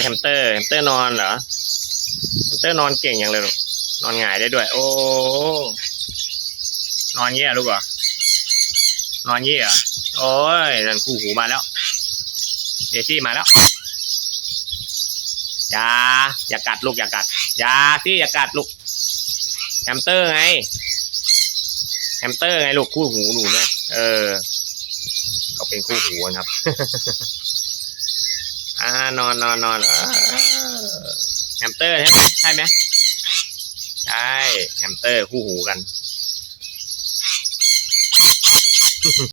แฮมสเตอร์นอนเหรอแฮมสเตอร์นอนเก่งอย่างเลยลูกนอนหงายได้ด้วยโอ้นอนเงี้ยลูกเหรอนอนเงี้ยเหรอโอ้ยนั่นคู่หูมาแล้วเดซี่มาแล้วอย่ากัดลูกอย่ากัดอย่ากัดลูกแฮมสเตอร์ไงลูกคู่หูหนูเนี่ยเขาเป็นคู่หูครับ นอนแฮมสเตอร์ใช่ไหมใช่แฮมสเตอร์คู่หูกัน